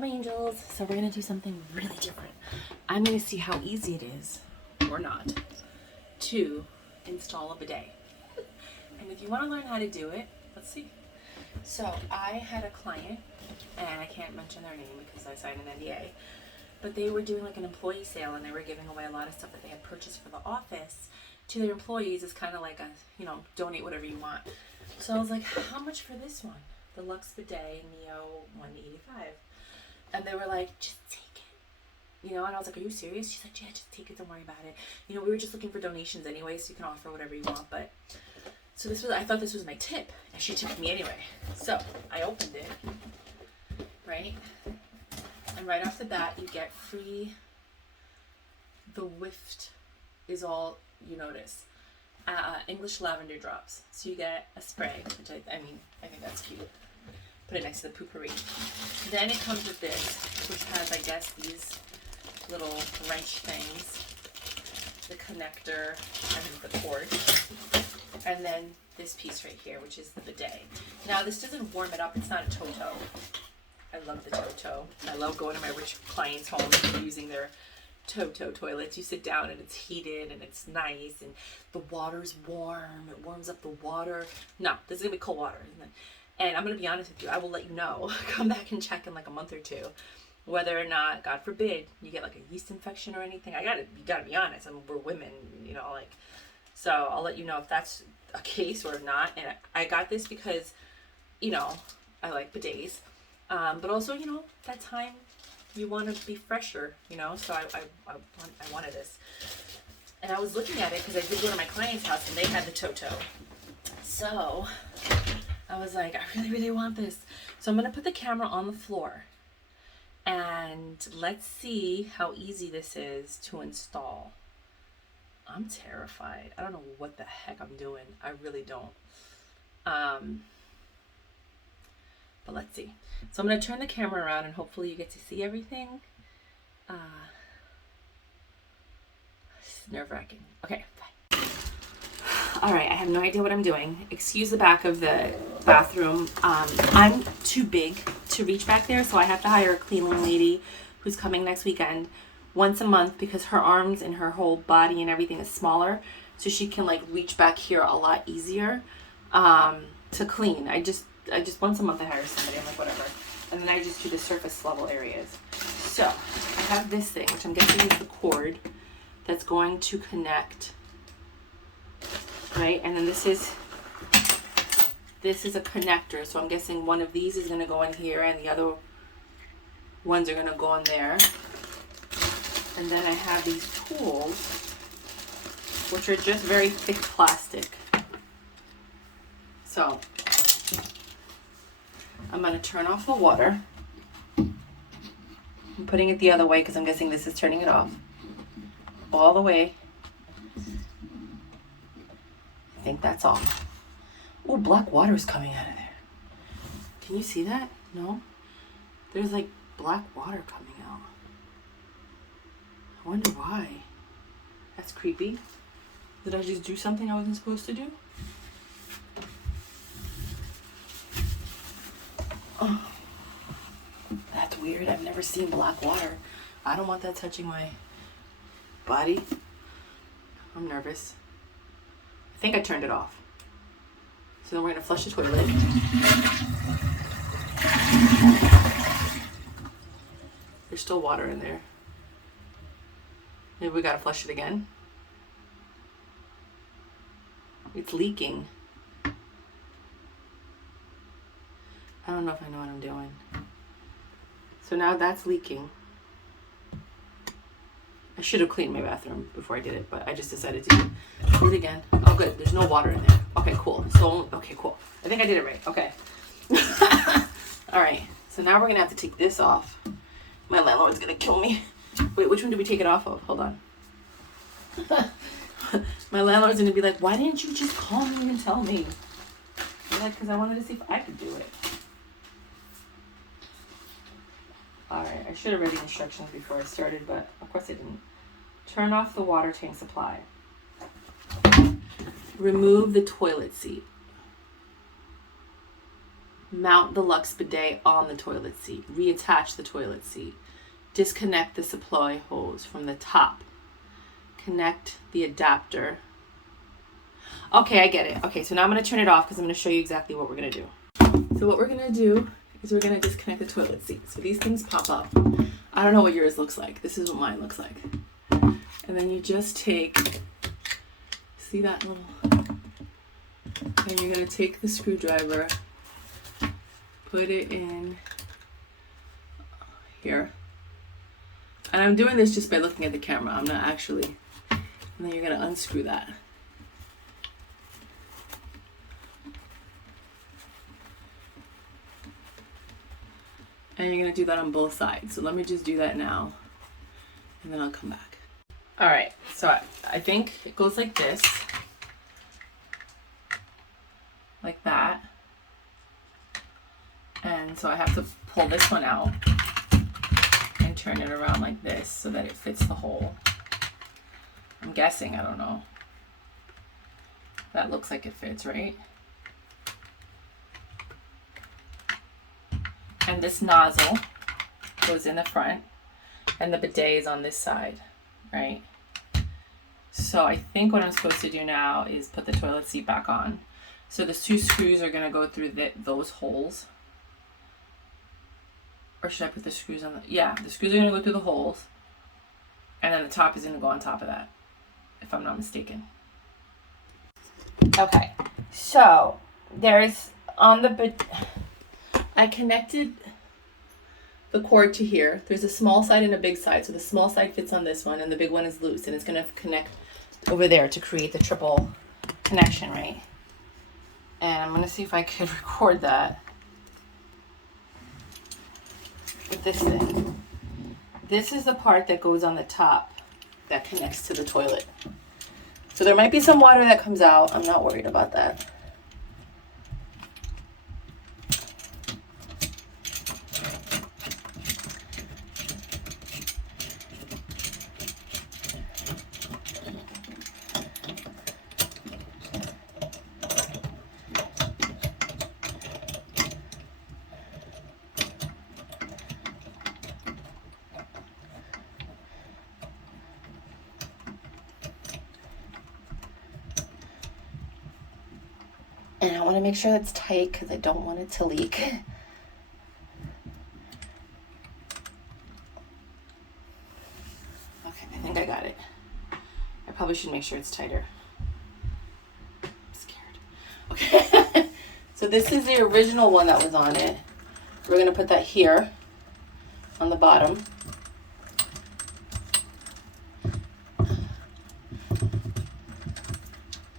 my angels. So we're gonna do something really different. I'm gonna see how easy it is, or not, to install a bidet. And if you wanna learn how to do it, let's see. So I had a client, and I can't mention their name because I signed an NDA, but they were doing like an employee sale and they were giving away a lot of stuff that they had purchased for the office to their employees. It's kind of like a, donate whatever you want. So I was like, how much for this one? The Luxe Bidet Neo 185. And they were like, just take it. And I was like, are you serious? She's like, yeah, just take it. Don't worry about it. We were just looking for donations anyway, so you can offer whatever you want. But so I thought this was my tip, and she tipped me anyway. So I opened it, right? And right off the bat, you get free. The whiffed is all you notice. English lavender drops. So you get a spray, which I think that's cute. Put it next to the poopery. Then it comes with this, which has, I guess, these little wrench things, the connector and the cord, and then this piece right here, which is the bidet. Now, this doesn't warm it up. It's not a Toto. I love the Toto. I love going to my rich clients' homes and using their Toto toilets. You sit down and it's heated and it's nice and the water's warm. It warms up the water. No, this is gonna be cold water, isn't it? And I'm gonna be honest with you. I will let you know. Come back and check in like a month or two, whether or not, God forbid, you get like a yeast infection or anything. You gotta be honest. We're women, So I'll let you know if that's a case or not. And I got this because, I like bidets. But also, that time you want to be fresher, so I wanted this. And I was looking at it because I did go to my client's house and they had the Toto. So I was like, I really, really want this. So I'm going to put the camera on the floor and let's see how easy this is to install. I'm terrified. I don't know what the heck I'm doing. I really don't. But let's see. So I'm going to turn the camera around and hopefully you get to see everything. It's nerve-wracking. Okay, bye. All right, I have no idea what I'm doing. Excuse the back of the bathroom. I'm too big to reach back there, so I have to hire a cleaning lady who's coming next weekend once a month because her arms and her whole body and everything is smaller, so she can like reach back here a lot easier to clean. I just once a month I hire somebody. I'm like, whatever. And then I just do the surface level areas. So I have this thing, which I'm guessing is the cord that's going to connect, right? And then this is a connector. So I'm guessing one of these is going to go in here and the other ones are going to go in there. And then I have these tools, which are just very thick plastic. So I'm going to turn off the water. I'm putting it the other way because I'm guessing this is turning it off. All the way. I think that's off. Oh, black water is coming out of there. Can you see that? No? There's like black water coming out. I wonder why. That's creepy. Did I just do something I wasn't supposed to do? Oh, that's weird. I've never seen black water. I don't want that touching my body. I'm nervous. I think I turned it off. So then we're going to flush the toilet. There's still water in there. Maybe we got to flush it again. It's leaking. I don't know if I know what I'm doing. So now that's leaking. I should have cleaned my bathroom before I did it, but I just decided to do it again. Oh, good. There's no water in there. Okay, cool. So, okay, cool. I think I did it right. Okay. All right. So now we're going to have to take this off. My landlord's going to kill me. Wait, which one did we take it off of? Hold on. My landlord's going to be like, why didn't you just call me and tell me? I'm like, because I wanted to see if I could do it. Alright, I should have read the instructions before I started, but of course I didn't. Turn off the water tank supply. Remove the toilet seat. mount the Luxe Bidet on the toilet seat, reattach the toilet seat, disconnect the supply hose from the top, connect the adapter. Okay, I get it. Okay, so now I'm going to turn it off because I'm going to show you exactly what we're going to do. So what we're going to do is we're going to disconnect the toilet seat. So these things pop up. I don't know what yours looks like. This is what mine looks like. And then you just take, see that little, and you're going to take the screwdriver, put it in here. And I'm doing this just by looking at the camera. I'm not actually, and then you're going to unscrew that. And you're going to do that on both sides. So let me just do that now, and then I'll come back. All right, so I think it goes like this, like that. And so I have to pull this one out and turn it around like this so that it fits the hole. I'm guessing, I don't know. That looks like it fits, right? And this nozzle goes in the front, and the bidet is on this side, right? So I think what I'm supposed to do now is put the toilet seat back on. So the 2 screws are going to go through those holes. Or should I put the screws on the... Yeah, the screws are going to go through the holes. And then the top is going to go on top of that, if I'm not mistaken. Okay, so there's on the... I connected the cord to here. There's a small side and a big side. So the small side fits on this one and the big one is loose, and it's going to connect over there to create the triple connection, right? And I'm going to see if I could record that with this thing. This is the part that goes on the top that connects to the toilet. So there might be some water that comes out. I'm not worried about that. And I want to make sure it's tight because I don't want it to leak. Okay, I think I got it. I probably should make sure it's tighter. I'm scared. Okay, so this is the original one that was on it. We're going to put that here on the bottom.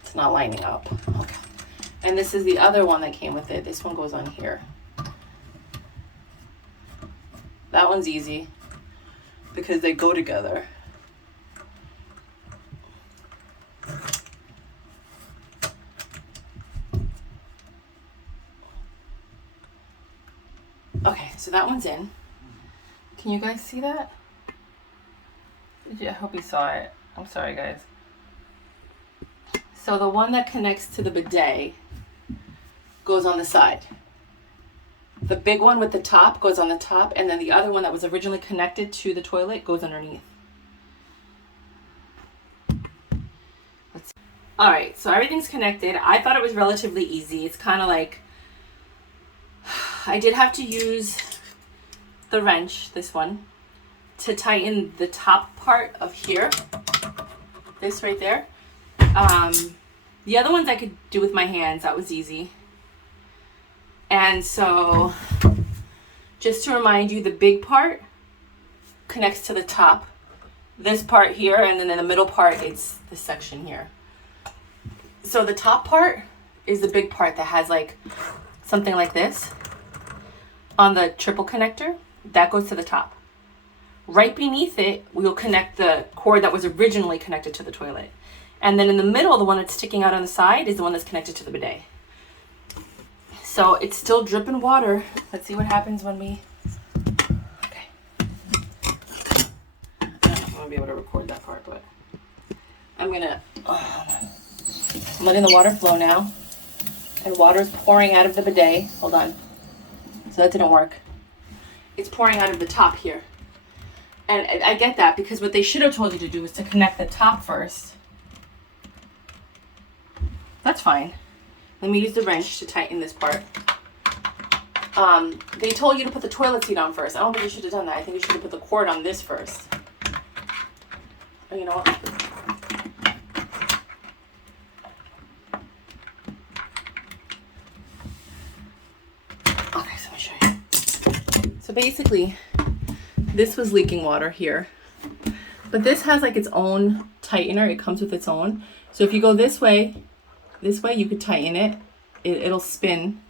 It's not lining up. Okay. And this is the other one that came with it. This one goes on here. That one's easy because they go together. Okay, so that one's in. Can you guys see that? I hope you saw it. I'm sorry, guys. So the one that connects to the bidet goes on the side. The big one with the top goes on the top, and then the other one that was originally connected to the toilet goes underneath. All right, so everything's connected. I thought it was relatively easy. It's kind of like, I did have to use the wrench, this one, to tighten the top part of here, this right there. The other ones I could do with my hands. That was easy. And so just to remind you, the big part connects to the top, this part here, and then in the middle part, it's this section here. So the top part is the big part that has like something like this on the triple connector. That goes to the top. Right beneath it, we'll connect the cord that was originally connected to the toilet. And then in the middle, the one that's sticking out on the side is the one that's connected to the bidet. So it's still dripping water. Let's see what happens when we... Okay. I don't know if I'm going to be able to record that part, but I'm going to... I'm letting the water flow now. And water is pouring out of the bidet. Hold on. So that didn't work. It's pouring out of the top here. And I get that, because what they should have told you to do is to connect the top first. That's fine. Let me use the wrench to tighten this part. They told you to put the toilet seat on first. I don't think you should have done that. I think you should have put the cord on this first. Oh, you know what? Okay, so let me show you. So basically, this was leaking water here. But this has like its own tightener. It comes with its own. So if you go this way, you could tighten it. It'll spin.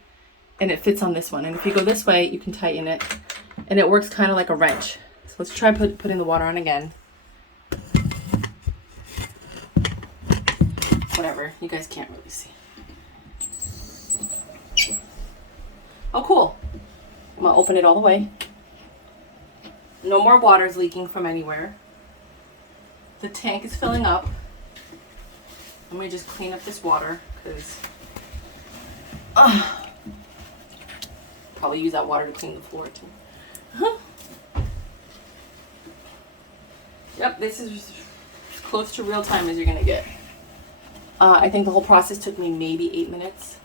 And it fits on this one. And if you go this way, you can tighten it. And it works kind of like a wrench. So let's try putting the water on again. Whatever. You guys can't really see. Oh, cool. I'm going to open it all the way. No more water's leaking from anywhere. The tank is filling up. Let me just clean up this water because... probably use that water to clean the floor too. Yep, this is as close to real time as you're gonna get. I think the whole process took me maybe 8 minutes.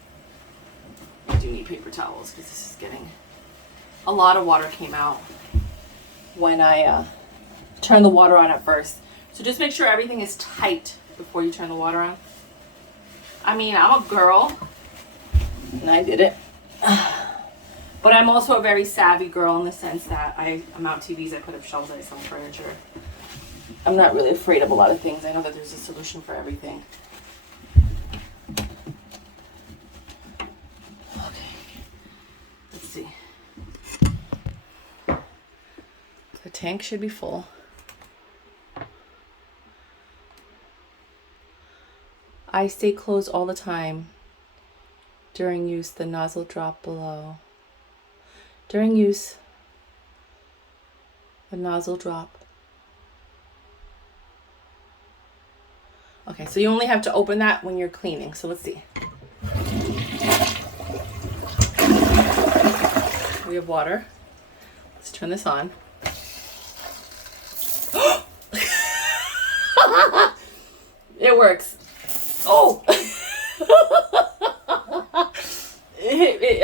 I do need paper towels because this is getting... A lot of water came out when I turned the water on at first. So just make sure everything is tight before you turn the water on. I mean, I'm a girl and I did it. But I'm also a very savvy girl in the sense that I mount TVs, I put up shelves, I sell furniture. I'm not really afraid of a lot of things. I know that there's a solution for everything. Okay, let's see. The tank should be full. I stay closed all the time. During use, the nozzle drop below. During use, the nozzle drop. Okay, so you only have to open that when you're cleaning. So let's see. We have water. Let's turn this on. It works. Oh!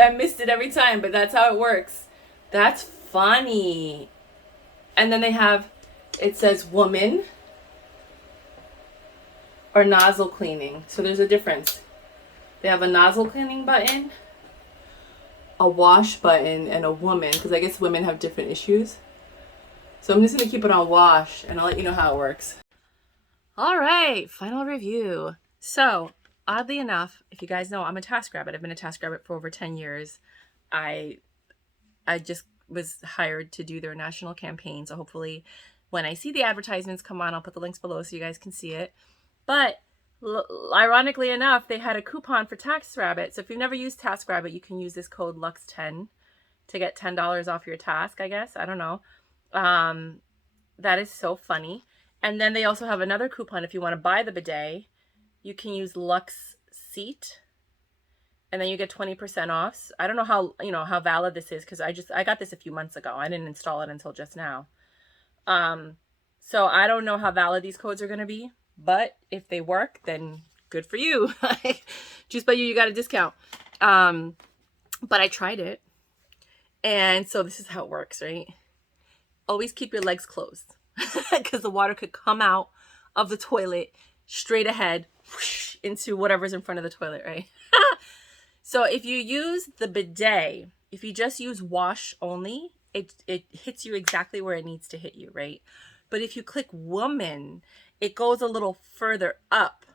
I missed it every time, but that's how it works. That's funny. And then they have, it says woman or nozzle cleaning. So there's a difference. They have a nozzle cleaning button, a wash button, and a woman, because I guess women have different issues. So I'm just going to keep it on wash, and I'll let you know how it works. All right, final review. So oddly enough, if you guys know, I'm a TaskRabbit. I've been a TaskRabbit for over 10 years. I just was hired to do their national campaign. So hopefully when I see the advertisements come on, I'll put the links below so you guys can see it. But ironically enough, they had a coupon for TaskRabbit. So if you've never used TaskRabbit, you can use this code LUXE10 to get $10 off your task, I guess. I don't know. That is so funny. And then they also have another coupon if you want to buy the bidet. You can use Luxe Seat, and then you get 20% off. I don't know how valid this is because I got this a few months ago. I didn't install it until just now. So I don't know how valid these codes are going to be, but if they work, then good for you. Just by you got a discount. But I tried it, and so this is how it works, right? Always keep your legs closed because the water could come out of the toilet straight ahead whoosh, into whatever's in front of the toilet, right? So if you use the bidet, if you just use wash only, it hits you exactly where it needs to hit you, right? But if you click woman, it goes a little further up.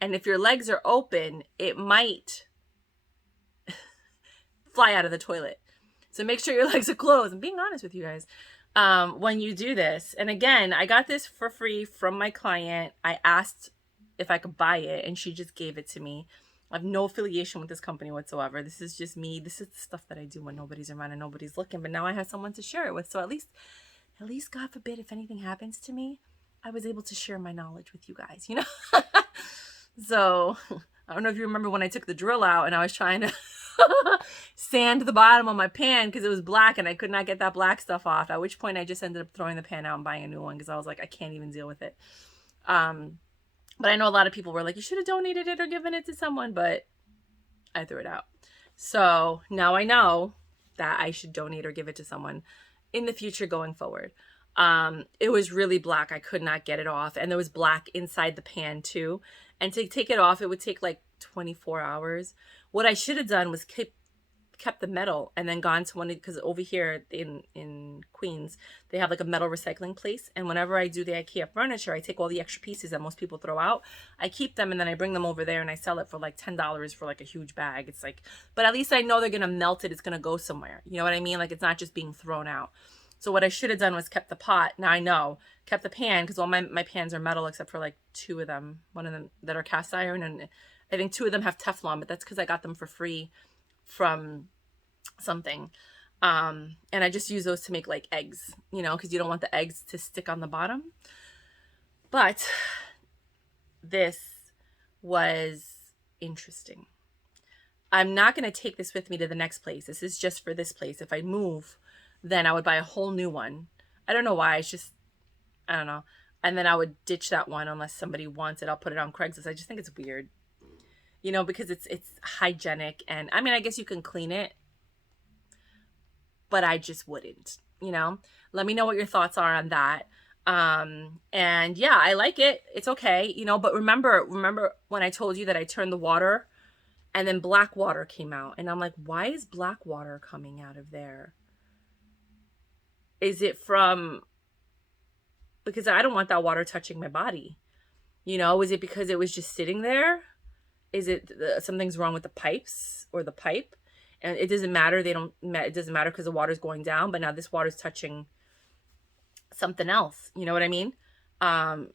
And if your legs are open, it might fly out of the toilet. So make sure your legs are closed. I'm being honest with you guys. When you do this, and again, I got this for free from my client. I asked if I could buy it, and she just gave it to me. I have no affiliation with this company whatsoever. This is just me. This is the stuff that I do when nobody's around and nobody's looking. But now I have someone to share it with. So at least, God forbid, if anything happens to me, I was able to share my knowledge with you guys, you know? So I don't know if you remember when I took the drill out and I was trying to sand the bottom of my pan because it was black and I could not get that black stuff off. At which point I just ended up throwing the pan out and buying a new one because I was like, I can't even deal with it. But I know a lot of people were like, you should have donated it or given it to someone, but I threw it out. So now I know that I should donate or give it to someone in the future going forward. It was really black. I could not get it off. And there was black inside the pan too. And to take it off, it would take like 24 hours. What I should have done was kept the metal and then gone to one, because over here in Queens, they have like a metal recycling place. And whenever I do the IKEA furniture, I take all the extra pieces that most people throw out. I keep them and then I bring them over there and I sell it for like $10 for like a huge bag. It's like, but at least I know they're going to melt it. It's going to go somewhere. You know what I mean? Like it's not just being thrown out. So what I should have done was kept the pot. Now I know, kept the pan, because all my pans are metal except for like 2 of them. One of them that are cast iron, and I think 2 of them have Teflon, but that's because I got them for free from something. And I just use those to make like eggs, you know, because you don't want the eggs to stick on the bottom. But this was interesting. I'm not going to take this with me to the next place. This is just for this place. If I move, then I would buy a whole new one. I don't know why. It's just, I don't know. And then I would ditch that one unless somebody wants it. I'll put it on Craigslist. I just think it's weird, you know, because it's hygienic. And I mean, I guess you can clean it, but I just wouldn't, you know. Let me know what your thoughts are on that. And yeah, I like it. It's okay, you know, but remember when I told you that I turned the water and then black water came out, and I'm like, why is black water coming out of there? Is it from, because I don't want that water touching my body, you know? Is it because it was just sitting there? Is it something's wrong with the pipes or the pipe? And it doesn't matter. It doesn't matter because the water's going down, but now this water's touching something else. You know what I mean?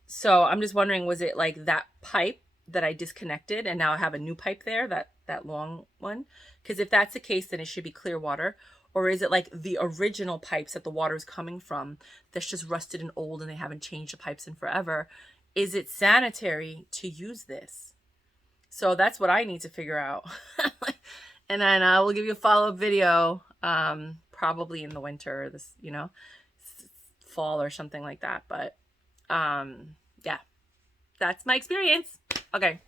So I'm just wondering, was it like that pipe that I disconnected and now I have a new pipe there, that long one? Because if that's the case, then it should be clear water. Or is it like the original pipes that the water is coming from that's just rusted and old and they haven't changed the pipes in forever? Is it sanitary to use this? So that's what I need to figure out. And then I will give you a follow-up video, probably in the winter, or this, you know, fall or something like that. But yeah, that's my experience. Okay.